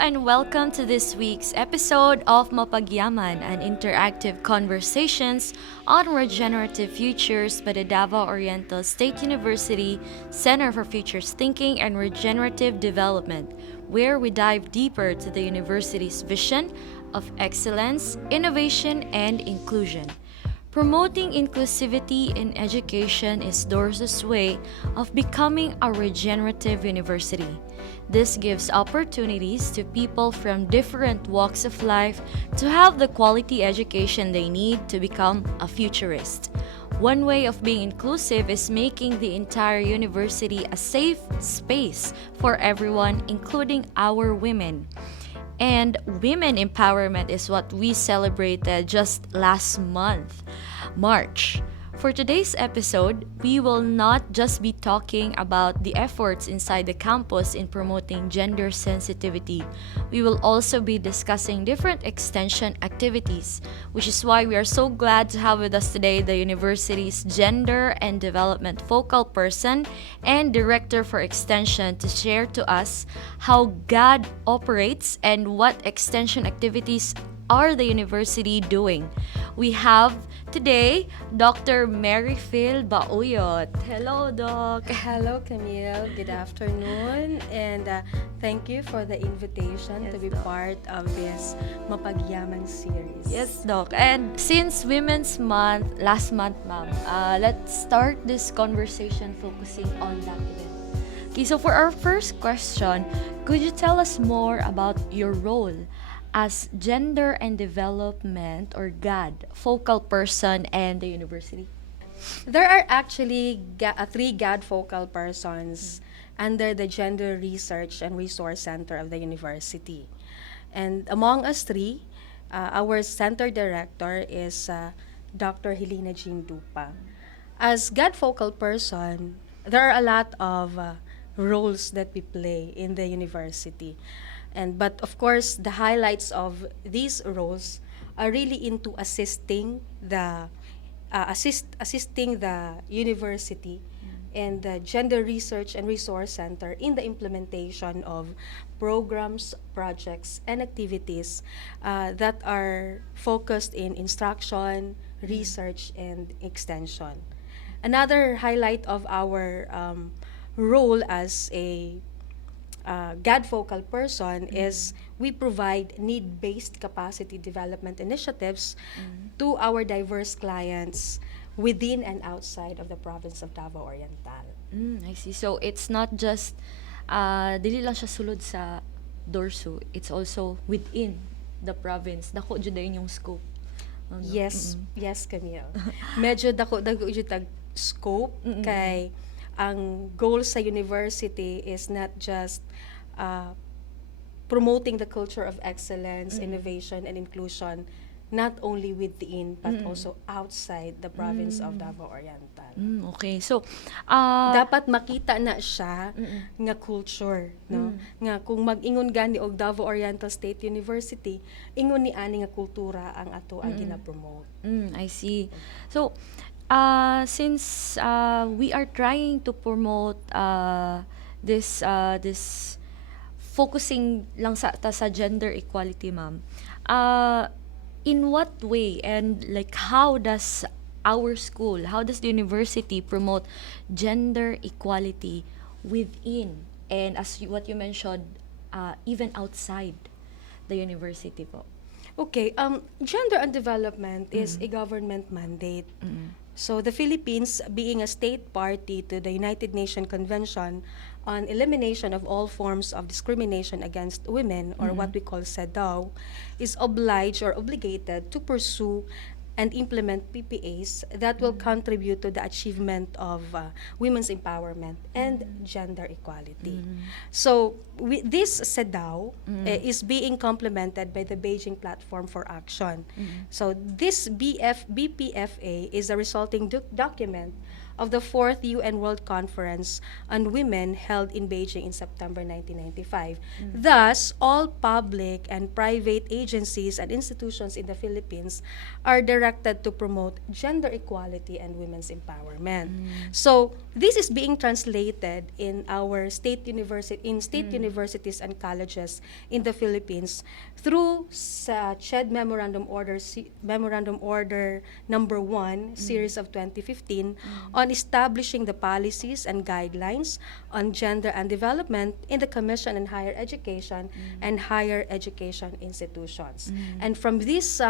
and welcome to this week's episode of Mapagyaman, an interactive conversations on regenerative futures by the Davao Oriental State University Center for Futures Thinking and Regenerative Development, where we dive deeper to the university's vision of excellence, innovation, and inclusion. Promoting inclusivity in education is DOrSU's way of becoming a regenerative university. This gives opportunities to people from different walks of life to have the quality education they need to become a futurist. One way of being inclusive is making the entire university a safe space for everyone, including our women. And women empowerment is what we celebrated just last month, March. For today's episode, we will not just be talking about the efforts inside the campus in promoting gender sensitivity. We will also be discussing different extension activities, which is why we are so glad to have with us today the university's Gender and Development Focal Person and Director for Extension to share to us how GAD operates and what extension activities are the university doing. We have today Dr. Mary Fil Bauyot. Hello, Doc. Hello, Camille. Good afternoon, and thank you for the invitation to be Doc. part of this Mapagyaman series. Yes, Doc. And since Women's Month, last month, ma'am, let's start this conversation focusing on that event. Okay, so for our first question, could you tell us more about your role as Gender and Development, or GAD, focal person and the university? There are actually three GAD focal persons under the Gender Research and Resource Center of the university. And among us three, our center director is Dr. 𝘍𝘀𝘀𝘀𝘀𝘀𝘀𝘀𝘀𝘀𝘀. As GAD focal person, there are a lot of roles that we play in the university. But of course, the highlights of these roles are really into assisting the university and the Gender Research and Resource Center in the implementation of programs, projects, and activities that are focused in instruction, research, and extension. Another highlight of our role as a GAD focal person is we provide need-based capacity development initiatives to our diverse clients within and outside of the province of Davao Oriental. I see. So it's not just, dili lang siya sulod sa DOrSU, it's also within the province. Dako jud dayon yung scope. Ano? Yes, yes, Camille. Medyo dako jud tag scope kay ang goal sa university is not just promoting the culture of excellence, innovation, and inclusion, not only within but also outside the province of Davao Oriental. Okay. So, Dapat makita na siya nga culture, no? Nga kung mag-ingon gani og Davao Oriental State University, ingon ni ani nga kultura ang ato ang gina-promote. I see. So, since we are trying to promote this focusing lang sa gender equality, ma'am, in what way and like how does our school, how does the university promote gender equality within and what you mentioned, even outside the university po? Okay, gender and development is a government mandate. So the Philippines, being a state party to the United Nations Convention on Elimination of All Forms of Discrimination Against Women, or what we call CEDAW, is obliged or obligated to pursue and implement PPAs that will contribute to the achievement of women's empowerment and gender equality. So this CEDAW is being complemented by the Beijing Platform for Action. So this BPFA is a resulting document of the 4th UN World Conference on Women held in Beijing in September 1995. Thus, all public and private agencies and institutions in the Philippines are directed to promote gender equality and women's empowerment. So, this is being translated in our state universities and colleges in the Philippines through sa 𝘘𝘃 Memorandum Order Number 1, Series of 2015, on establishing the policies and guidelines on gender and development in the Commission on Higher Education and Higher Education Institutions. And from this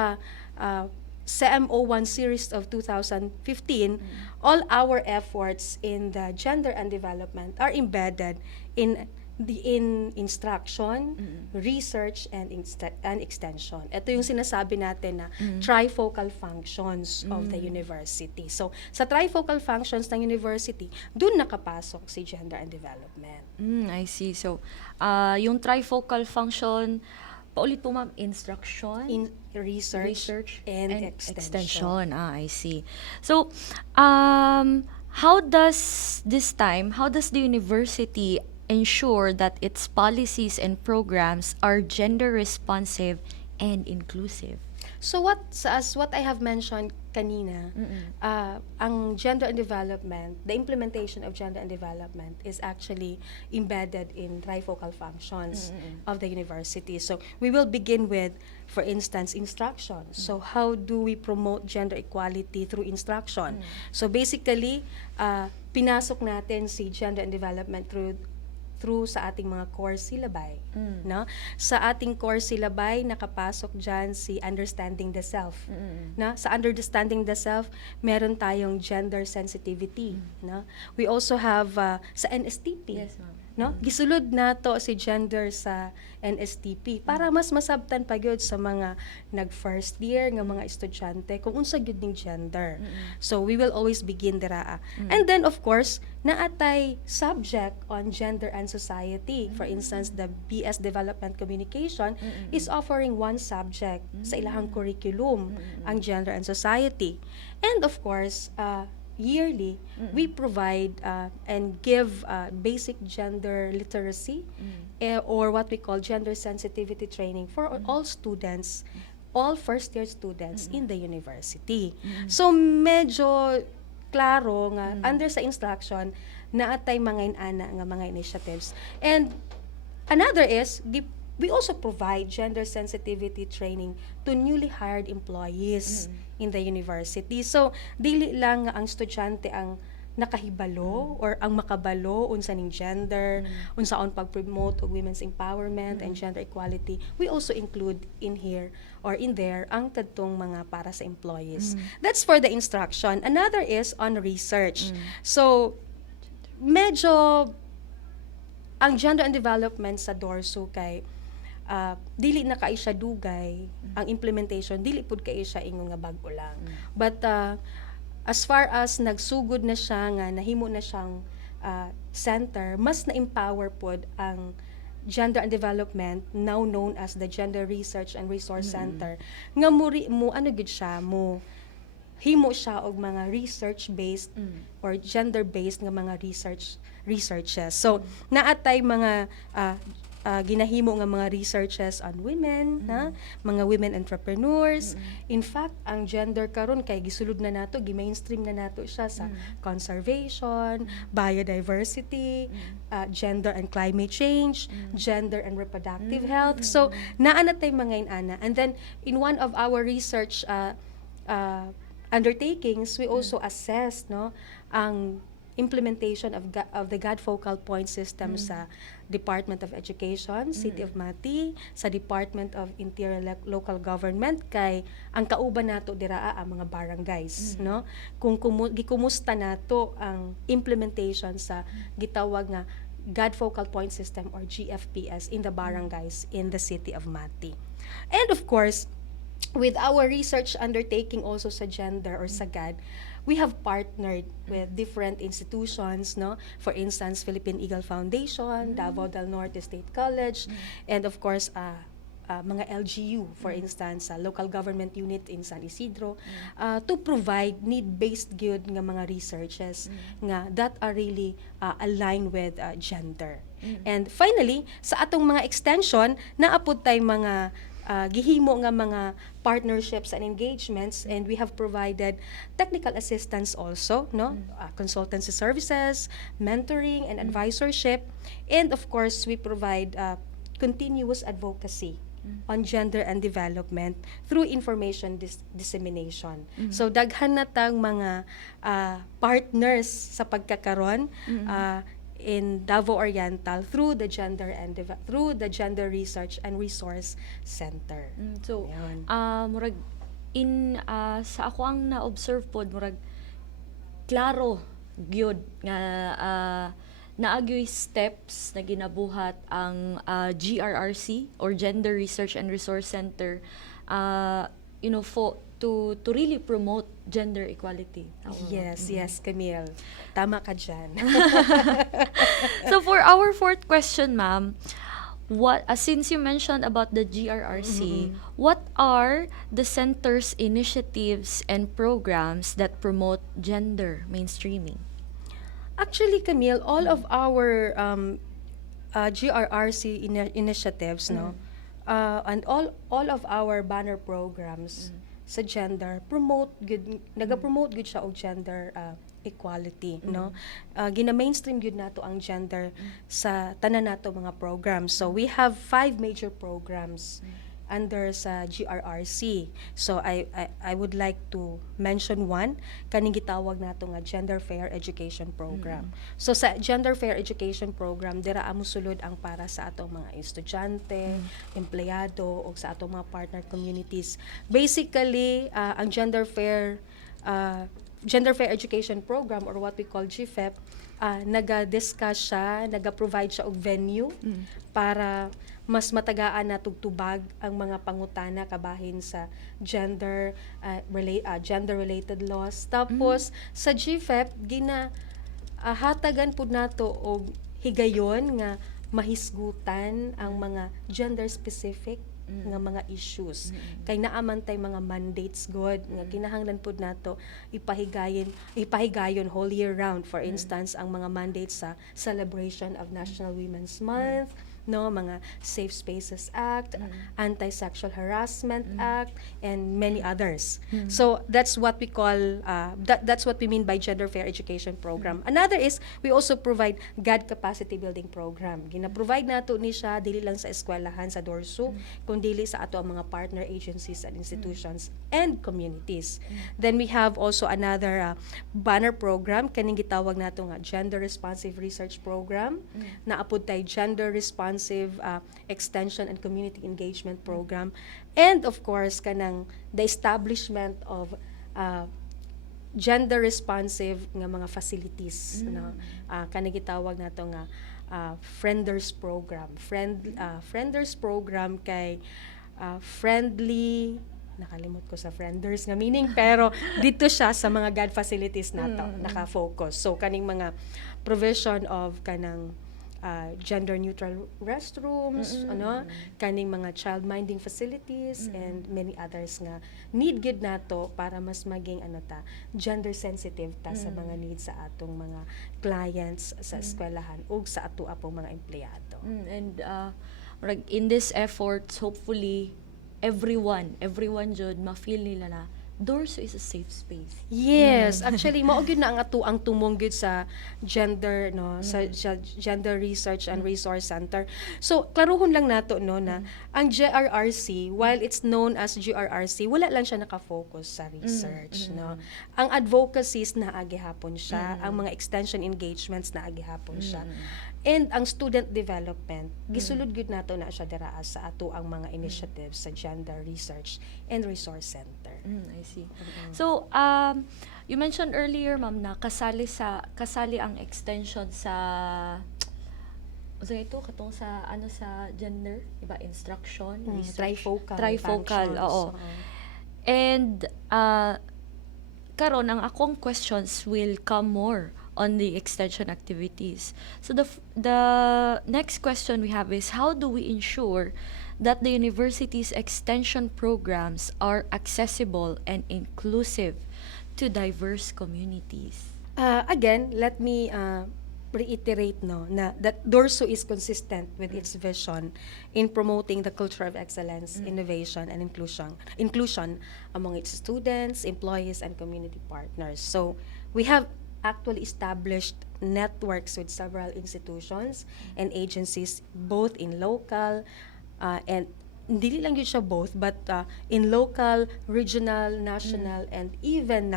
CMO1 series of 2015, all our efforts in the gender and development are embedded in instruction, research, and extension. Ito yung sinasabi natin na trifocal functions of the university. So, sa trifocal functions ng university, dun nakapasok si gender and development. I see. So, yung trifocal function, paulit po ma'am, instruction, Research and extension. I see. So, how does the university ensure that its policies and programs are gender responsive and inclusive? So what I have mentioned kanina, ang gender and development, the implementation of gender and development is actually embedded in trifocal functions of the university. So we will begin with, for instance, instruction. So how do we promote gender equality through instruction? So basically, pinasok natin si gender and development through sa ating mga core syllabi, no? Sa ating core syllabi nakapasok diyan si understanding the self, no? Sa understanding the self, meron tayong gender sensitivity, no? We also have sa NSTP. Yes, ma'am. No? Gisulod nato si gender sa NSTP para mas masabtan pa gyud sa mga nag-first year nga mga estudyante kung unsa gyud ning gender. So we will always begin dira. And then of course, naatay subject on gender and society. For instance, the BS Development Communication is offering one subject sa ilahang curriculum, ang gender and society. And of course, yearly, we provide and give basic gender literacy or what we call gender sensitivity training for all students, all first-year students in the university. So medyo klaro nga under sa instruction naatay mga inana nga mga initiatives. And another is we also provide gender sensitivity training to newly hired employees in the university. So, dili lang ang estudyante ang nakahibalo or ang makabalo unsa ning gender, unsaon pag-promote og women's empowerment and gender equality. We also include in here or in there ang kadtong mga para sa employees. That's for the instruction. Another is on research. So, medyo ang gender and development sa DOrSU kay dili na kay siya dugay, ang implementation dili pud kay siya ingon nga bag-o lang. But as far as nagsugod na siya nga nahimo na siyang center, mas na-empower pod ang gender and development, now known as the Gender Research and Resource Center, nga ano gid siya mo himo siya og mga research-based or gender-based nga mga researches. So naatay mga ginahimo nga mga researches on women, mga women entrepreneurs. In fact, ang gender karon kay gisulod na nato, gi-mainstream na nato siya sa conservation, biodiversity, gender and climate change, gender and reproductive health. So naa natay mga inana. And then in one of our research undertakings, we also assess ang implementation of the 𝘍𝘃𝘀𝘀𝘀 system sa Department of Education, City of Mati, sa Department of Interior Local Government, kay ang kauban nato diraa ang mga barangays, no? Kung gikumusta nato ang implementation sa gitawag nga 𝘍𝘃𝘀𝘀𝘀 system or GFPS in the barangays in the City of Mati. And of course, with our research undertaking also sa gender or sa GAD, we have partnered with different institutions, no? For instance, Philippine Eagle Foundation, Davao del Norte State College, and of course, mga LGU, for instance, sa local government unit in San Isidro, to provide need-based gyud nga mga researches nga that are really aligned with gender. And finally, sa atong mga extension, naapod tay mga gihimo nga mga partnerships and engagements, and we have provided technical assistance also, no, consultancy services, mentoring and advisorship, and of course we provide continuous advocacy on gender and development through information dissemination. So daghan na tang mga partners sa pagkakaron in Davao Oriental through the Gender Research and Resource Center. So, Ayun. murag sa ako ang na-observe pod, murag klaro gyud nga naagyoy steps na ginabuhat ang GRRC or Gender Research and Resource Center to really promote gender equality. Yes, Camille. Tama ka dyan. So for our fourth question, ma'am, since you mentioned about the GRRC, what are the center's initiatives and programs that promote gender mainstreaming? Actually, Camille, all of our GRRC initiatives, no, and all of our banner programs sa gender naga-promote gud siya og gender equality, no. Gina-mainstream gud nato ang gender sa tanan nato mga programs. So we have 5 major programs under sa GRRC. So I would like to mention one, kaning gitawag nato nga Gender Fair Education Program. So sa Gender Fair Education Program, dira amo sulod ang para sa atong mga estudyante, empleyado o sa atong mga partner communities. Basically, ang Gender Fair Education Program, or what we call GFEP, naga-discuss siya, naga-provide siya og venue para mas matagaan na tugtubag ang mga pangutana kabahin sa gender-related laws. Tapos sa GFEP, hatagan pud nato og higayon nga mahisgutan ang mga gender-specific nga mga issues. Kay naaman tay mga mandates god nga kinahanglan pud nato ipahigayon whole year round. For instance, ang mga mandates sa celebration of National Women's Month, no, mga Safe Spaces Act, Anti-Sexual Harassment Act, and many others. So that's what we call that's what we mean by Gender Fair Education Program. Another is we also provide GAD capacity building program. Gina-provide nato ni siya dili lang sa eskwelahan sa DOrSU, kundi sa ato ang mga partner agencies and institutions and communities. Then we have also another banner program kaning gitawag nato nga Gender Responsive Research Program. Naapod tay Gender Responsive Extension and Community Engagement Program, and of course kanang the establishment of gender responsive nga mga facilities, no, kanang gitawag nato nga Frienders Program. Frienders Program kay friendly, nakalimot ko sa Frienders nga meaning, pero dito siya sa mga GAD facilities nato naka-focus. So kaning mga provision of kanang gender-neutral restrooms, kaning mga child-minding facilities, and many others nga need gid nato para mas maging gender-sensitive ta sa mga needs sa atong mga clients sa eskwelahan ug sa ato apong mga empleyado. And in this efforts, hopefully everyone jud ma-feel nila na DOrSU is a safe space. Yes, actually mao gyud na ang ato ang tumong gyud sa gender, no, sa Gender Research and Resource Center. So klaruhon lang nato, no, na ang GRRC, while it's known as GRRC, wala lang siya naka-focus sa research, no. Ang advocacies na agihapon siya, ang mga extension engagements na agihapon siya. And ang student development, gisulod gyud nato na siya dira sa ato ang mga initiatives sa Gender Research and Resource Center. I see. So, you mentioned earlier, ma'am, na kasali ang extension sa katong sa gender, iba, instruction, research, trifocal, oo. And karon ang akong questions will come more on the extension activities. So the next question we have is, how do we ensure that the university's extension programs are accessible and inclusive to diverse communities? Again, let me reiterate na that DOrSU is consistent with its vision in promoting the culture of excellence, innovation, and inclusion among its students, employees, and community partners. So we have actually established networks with several institutions and agencies, both in local and dili lang yun siya both, but in local, regional, national, and even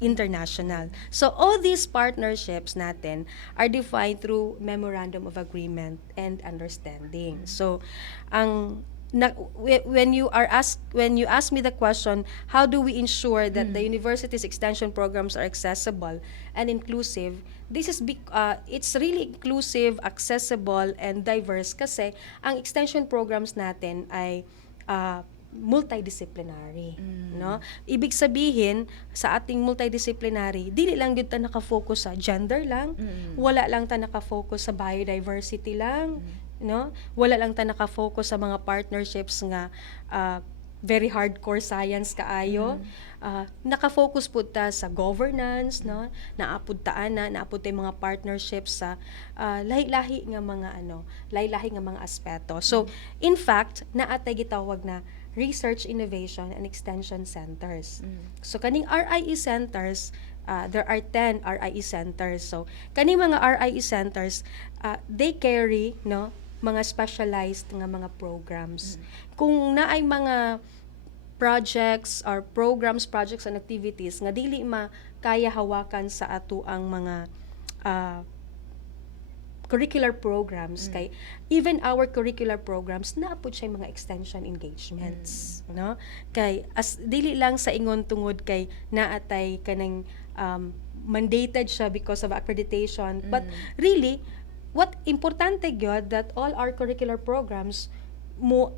international. So all these partnerships natin are defined through Memorandum of Agreement and Understanding. So when you ask me the question, how do we ensure that the university's extension programs are accessible and inclusive? This is it's really inclusive, accessible, and diverse kasi ang extension programs natin ay multidisciplinary, no? Ibig sabihin sa ating multidisciplinary, dili lang gyud ta naka-focus sa gender lang, wala lang ta naka-focus sa biodiversity lang, no? Wala lang ta naka-focus sa mga partnerships nga very hardcore science kaayo. Naka-focus pud ta sa governance, no? Naapud tay mga partnerships sa lahi-lahi nga mga aspeto. So, in fact, naatay gitawag na research, innovation, and extension centers. So, kaning RIE centers, there are 10 RIE centers. So, kaning mga RIE centers, they carry, no, mga specialized nga mga programs. Kung naay mga projects or programs, projects and activities nga dili makaya hawakan sa ato ang mga curricular programs, kay even our curricular programs naapod siya mga extension engagements, no? Kay as dili lang sa ingon tungod kay naatay kanang mandated siya because of accreditation, but really what importante gyud that all our curricular programs mo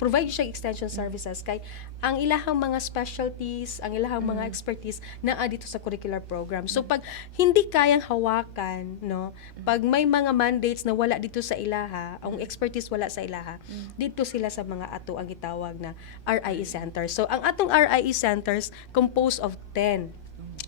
provide siya extension services kay ang ilahang mga specialties, ang ilahang mga expertise naa dito sa curricular program. So pag hindi kayang hawakan, no, pag may mga mandates na wala dito sa ilaha, ang expertise wala sa ilaha, dito sila sa mga ato ang gitawag na RIE centers. So ang atong RIE centers composed of 10.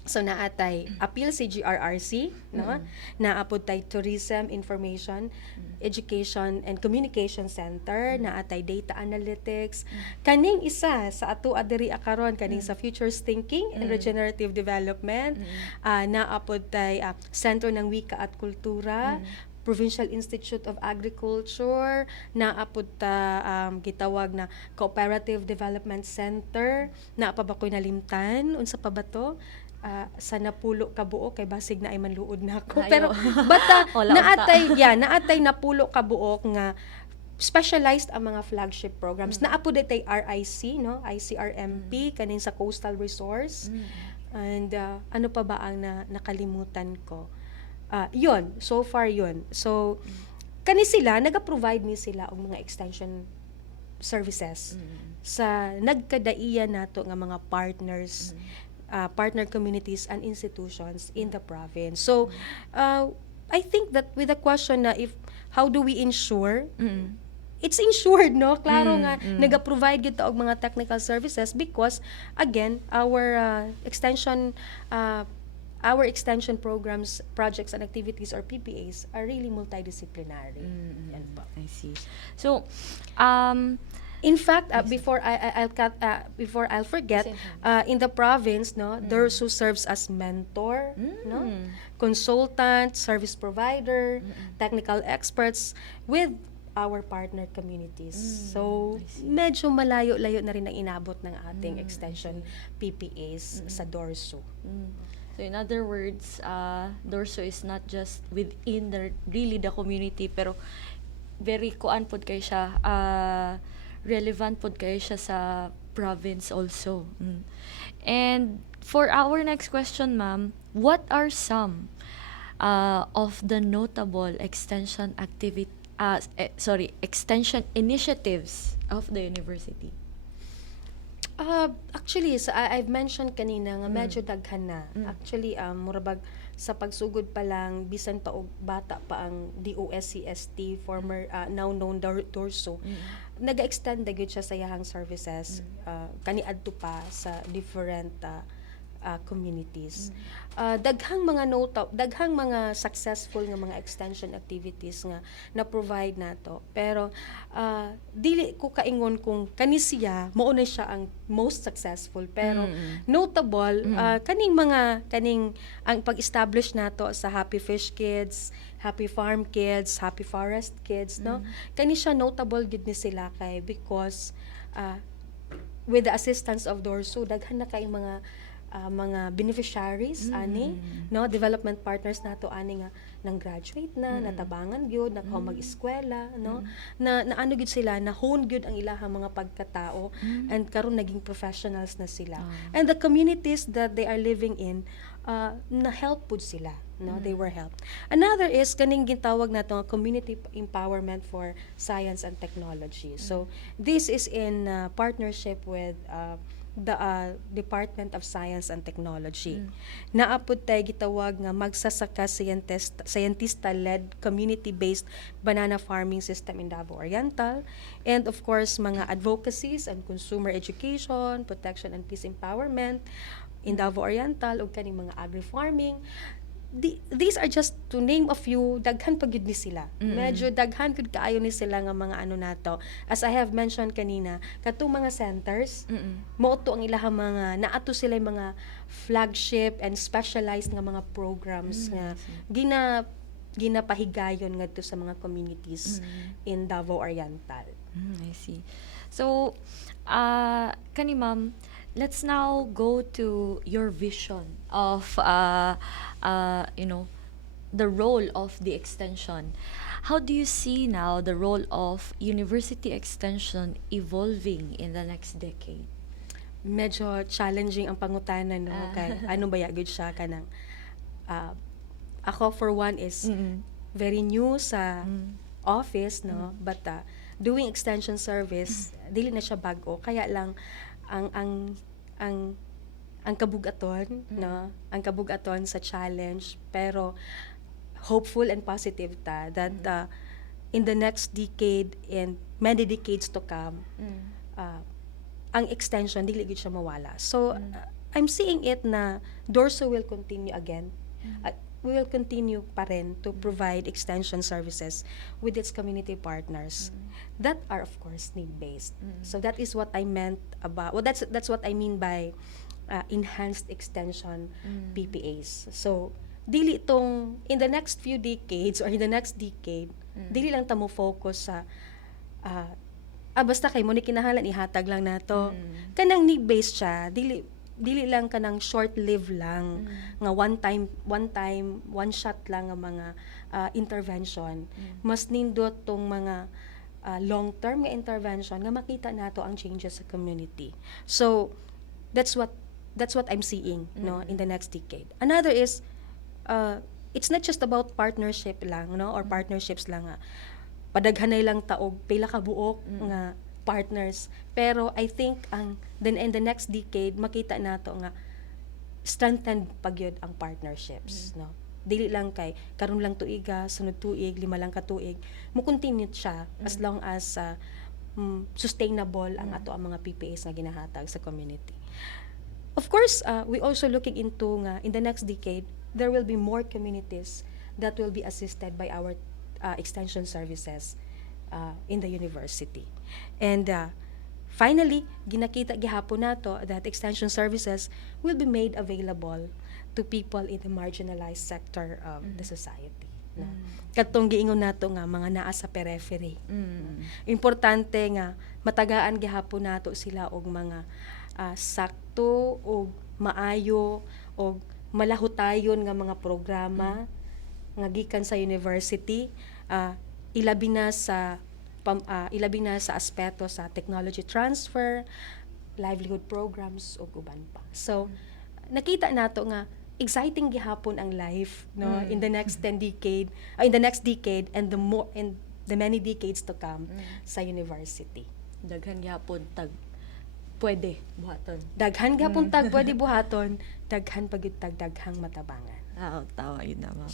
So naatay appeal CGRRC, no? Naapod tay Tourism, Information, Education and Communication Center, naatay Data Analytics. Kaning isa sa ato adiri karon kaning sa Futures Thinking and Regenerative Development, naapod tay Sentro ng Wika at Kultura, Provincial Institute of Agriculture, naapod ta gitawag na Cooperative Development Center, naapa ba ko'y nalimtan unsa pa ba to? Sa napulo ka buok kay basig na ay manluod na ako. Pero bata naatay napulo ka buok nga specialized ang mga flagship programs. Naapod tay RIC, no? ICRMP kaning sa Coastal Resource. And ano pa ba ang nakalimutan ko? Yun, so far yun. So kani sila naga-provide ni sila og mga extension services sa nagkadaiya nato nga mga partners, partner communities and institutions in the province. So, I think that with the question na how do we ensure, it's ensured, no? Klaro nga, naga-provide gito og mga technical services because, again, our extension programs, projects and activities or PPAs are really multidisciplinary. Yan po. I see. So, in fact, before I'll forget, in the province, no, DOrSU serves as mentor, no, consultant, service provider, technical experts with our partner communities. So, medyo malayo-layo na rin ang inabot ng ating extension PPAs sa DOrSU. So in other words, DOrSU is not just within the community, pero very kuan pod kay siya, relevant pod kayo siya sa province also. And for our next question, ma'am, what are some of the notable extension extension initiatives of the university? Actually, I've mentioned kanina nga medyo daghan na. Actually, murabag sa pagsugod pa lang, bisan pa og bata pa ang DOSCST, former, now known DOrSU, nag-extend na gyud siya sa iyahang services, kaniadto pa sa different communities. Daghang mga successful nga mga extension activities nga na-provide nato. Pero dili ko kaingon kung kani siya mao na siya ang most successful, pero notable kaning ang pag-establish nato sa Happy Fish Kids, Happy Farm Kids, Happy Forest Kids, no? Kani siya notable gid ni sila kay because with the assistance of DOrSU, daghan na kay mga beneficiaries ani, no, development partners nato ani nga nang graduate na, natabangan gyud, nakaw mag-eskwela, no, na ano gyud sila, na hone gyud ang ilahang mga pagkatao, and karon naging professionals na sila, and the communities that they are living in, na help pud sila, no, they were helped. Another is kaning gitawag nato nga community empowerment for science and technology. So this is in partnership with the Department of Science and Technology. Naapod tayo gitawag nga magsasaka scientista-led community-based banana farming system in Davao Oriental, and of course mga advocacies and consumer education, protection and peace empowerment in Davao Oriental, ug kaning mga agri-farming. These are just to name a few. Daghan pa gyud ni sila. Medyo daghan gyud kaayo ni sila nga mga ano nato. As I have mentioned kanina, katong mga centers, mao to ang ilahang mga naato sila mga flagship and specialized nga mga programs nga ginapahigayon ngadto sa mga communities in Davao Oriental. I see. So, kani ma'am, let's now go to your vision of the role of the extension. How do you see now the role of university extension evolving in the next decade? Medyo challenging ang pangutanan, no, kay ano ba gyud siya kanang ako for one is very new sa office, no, but doing extension service dili na siya bag-o, kaya lang ang kabugaton, no, ang kabugaton sa challenge, pero hopeful and positive ta that in the next decade and many decades to come, ang extension dili gid siya mawala. So I'm seeing it na DOrSU will continue again. We will continue pa rin to provide extension services with its community partners that are of course need-based. So that is what I meant about, well, that's what I mean by enhanced extension PPAs. So dili tong in the next few decades or in the next decade, dili lang ta mo focus sa basta kay mo ni kinahanglan ihatag lang nato. Kanang need-based siya, dili lang kanang short-lived lang nga one shot lang nga mga intervention. Mas nindot tong mga long-term nga intervention nga makita nato ang changes sa community. So that's what I'm seeing, no, in the next decade. Another is it's not just about partnership lang, no, or partnerships lang nga. Padaghanay lang taog pila ka buok nga partners, pero I think then in the next decade makita nato nga strengthened pagyud ang partnerships, no, dili lang kay karon lang tuiga, sunod tuig, 5 lang ka tuig, mo continue siya as long as sustainable ang ato ang mga PPAs nga ginahatag sa community. Of course, we also looking into nga in the next decade there will be more communities that will be assisted by our extension services in the university. And finally, ginakita gihapon nato that extension services will be made available to people in the marginalized sector of the society. No? Katong giingon nato nga mga naa sa periphery. Importante nga matagaan gihapon nato sila og mga sakto og maayo og malahutayon nga mga programa nga gikan sa university, ilabi na sa aspeto sa technology transfer, livelihood programs ug uban pa. So nakita nato nga exciting gihapon ang life, no, in the next decade and the many decades to come sa university. Daghan gyapon tag pwede. Buhaton. Daghan gapon tag pwede buhaton, daghan pagyud tag daghang matabangan. Tama yun na, ma'am.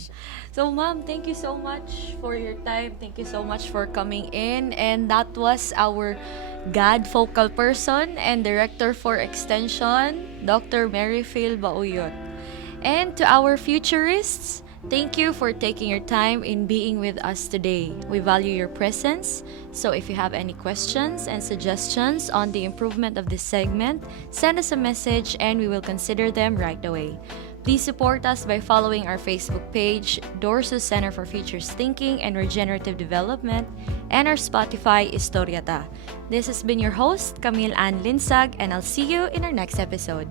So, ma'am, thank you so much for your time. Thank you so much for coming in. And that was our GAD focal person and Director for Extension, Dr. Mary Fil Bauyot. And to our futurists, thank you for taking your time in being with us today. We value your presence. So if you have any questions and suggestions on the improvement of this segment, send us a message and we will consider them right away. Please support us by following our Facebook page, DOrSU Center for Futures Thinking and Regenerative Development, and our Spotify, 𝘬𝘬𝘀𝘀𝘀. This has been your host, 𝘬𝘀𝘀𝘀𝘀, and I'll see you in our next episode.